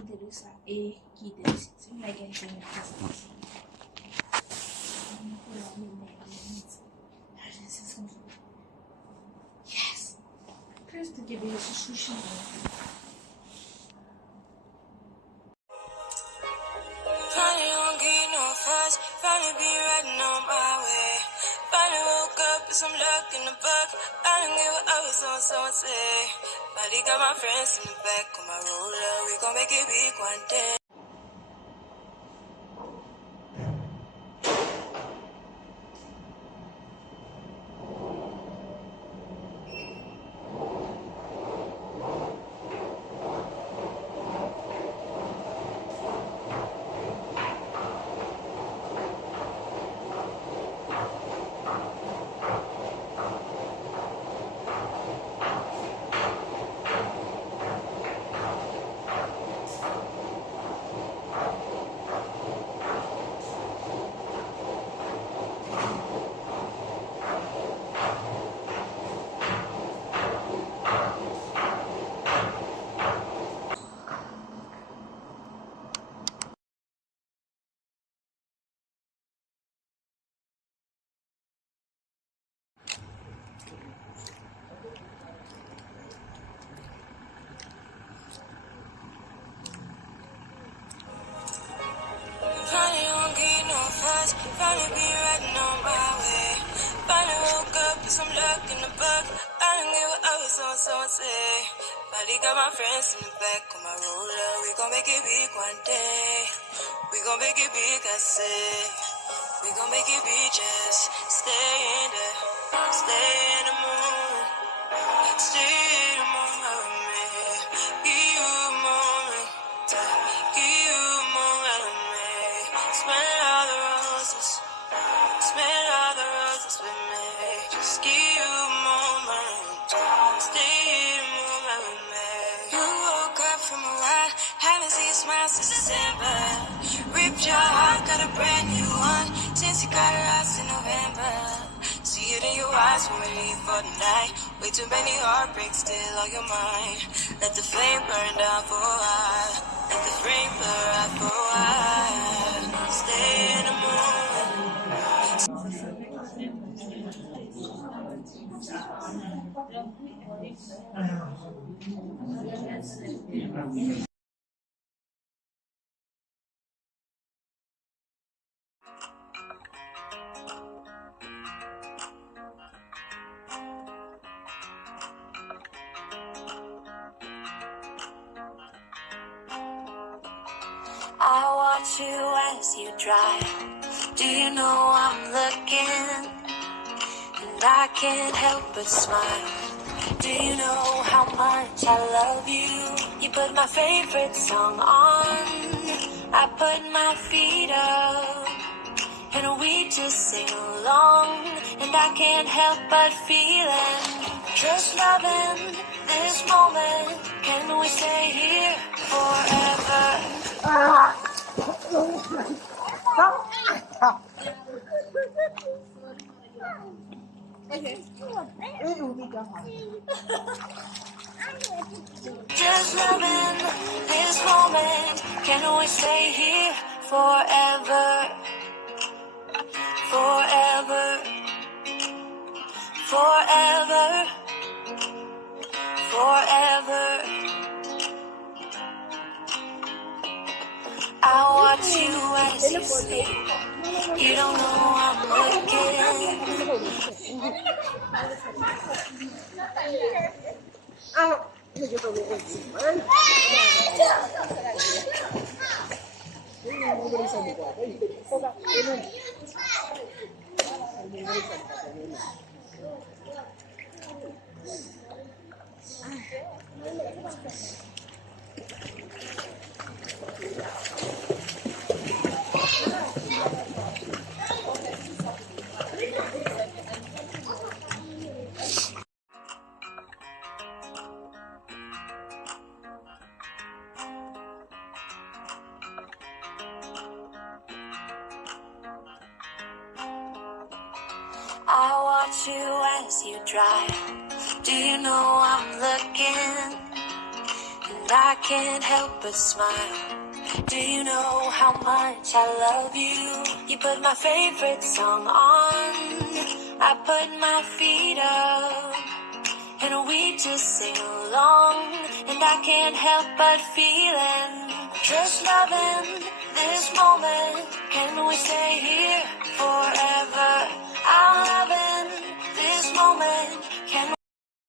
interesa e chi interesa. Se non è che c'è una casa. Yes! Questo che vedo su sushi. Finally be riding on my way. Finally woke up with some luck in the book. I didn't give a up with someone say. Finally got my friends in the back on my roller. We gon' make it big one day. Finally be riding on my way. Finally woke up with some luck in the book. I didn't give a up with someone say. Finally got my friends in the back on my roller. We gon' make it big one day. We gon' make it big, I say. We gon' make it big, just stay in there. Stay in the moon. Stay in the moon with me. Give you a moment. Give you a moment with me. Smell all the roses. Smell all the roses with me. Just give you a moment. Stay in the moment with me. You woke up from a while. Haven't seen you smile since December. Ripped your heart, got a brand new one. Since you got it out in November. See it in your eyes when we leave for the night. Way too many heartbreaks still on your mind. Let the flame burn down for a while. Let the flame burn out for a while. Stay in the moment. I watch you as you drive. Do you know I'm looking? And I can't help but smile. Do you know how much I love you? You put my favorite song on. I put my feet up. And we just sing along. And I can't help but feeling. Just loving this moment. Can we stay here forever? Just loving this moment. Can we stay here forever? Forever. Forever. Forever. I watch you as you sleep. You don't know I'm looking. I watch you as you drive. Do you know I'm looking? And I can't help but smile. Do you know how much I love you? You put my favorite song on, I put my feet up, and we just sing along. And I can't help but feeling, just loving this moment. Can we stay here forever? I'm loving this moment.